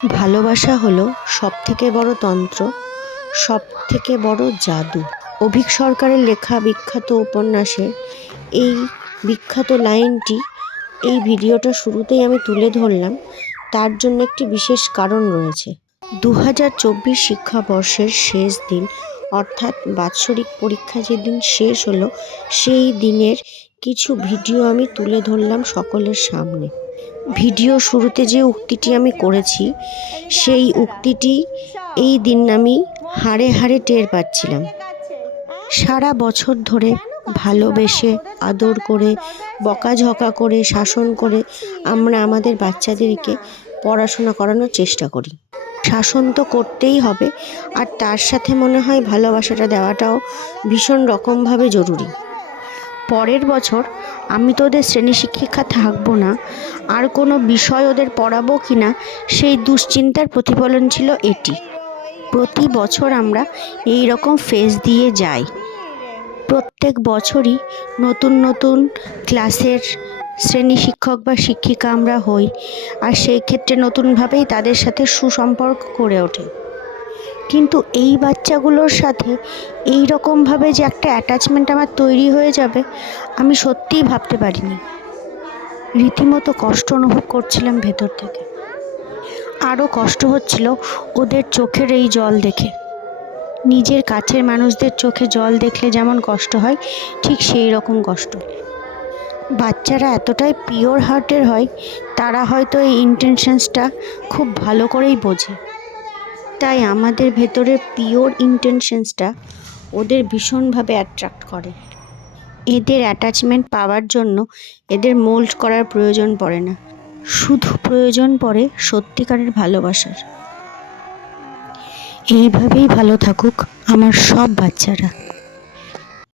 ভালোবাসা হলো সবথেকে বড় তন্ত্র, সবথেকে বড় জাদু। অভীক সরকারের লেখা বিখ্যাত উপন্যাসের এই বিখ্যাত লাইনটি এই ভিডিওটা শুরুতেই আমি তুলে ধরলাম। তার জন্য একটি বিশেষ কারণ রয়েছে। 2024 শিক্ষাবর্ষের শেষ দিন, অর্থাৎ বাৎসরিক পরীক্ষা যেদিন শেষ হলো, সেই দিনের কিছু ভিডিও আমি তুলে ধরলাম সকলের সামনে। ভিডিও শুরুতে যে উক্তিটি আমি করেছি, সেই উক্তিটি এই দিন আমি হাড়ে হাড়ে টের পাচ্ছিলাম। সারা বছর ধরে ভালোবেসে, আদর করে, বকাঝকা করে, শাসন করে আমরা আমাদের বাচ্চাদেরকে পড়াশোনা করানোর চেষ্টা করি। শাসন তো করতেই হবে, আর তার সাথে মনে হয় ভালোবাসাটা দেওয়াটাও ভীষণ রকমভাবে জরুরি। পরের বছর আমি তো ওদের শ্রেণী শিক্ষিকা থাকবো না, আর কোনো বিষয় ওদের পড়াবো কি না, সেই দুশ্চিন্তার প্রতিফলন ছিল এটি। প্রতি বছর আমরা এই রকম ফেজ দিয়ে যাই। প্রত্যেক বছরই নতুন নতুন ক্লাসের শ্রেণী শিক্ষক বা শিক্ষিকা আমরা হই, আর সেই ক্ষেত্রে নতুনভাবেই তাদের সাথে সুসম্পর্ক গড়ে ওঠে। কিন্তু এই বাচ্চাগুলোর সাথে এই রকমভাবে যে একটা অ্যাটাচমেন্ট আমার তৈরি হয়ে যাবে, আমি সত্যিই ভাবতে পারিনি। রীতিমতো কষ্ট অনুভব করছিলাম ভেতর থেকে। আরও কষ্ট হচ্ছিল ওদের চোখের এই জল দেখে। নিজের কাছের মানুষদের চোখে জল দেখলে যেমন কষ্ট হয়, ঠিক সেই রকম কষ্ট। বাচ্চারা এতটাই পিওর হার্টের হয়, তারা হয়তো এই ইন্টেনশনসটা খুব ভালো করেই বোঝে। তাই আমাদের ভেতরে পিওর ইন্টেনশনসটা ওদের ভীষণভাবে অ্যাট্রাক্ট করে। এদের অ্যাটাচমেন্ট পাওয়ার জন্য এদের মোল্ড করার প্রয়োজন পড়ে না, শুধু প্রয়োজন পড়ে সত্যিকারের ভালোবাসার। এইভাবেই ভালো থাকুক আমার সব বাচ্চারা।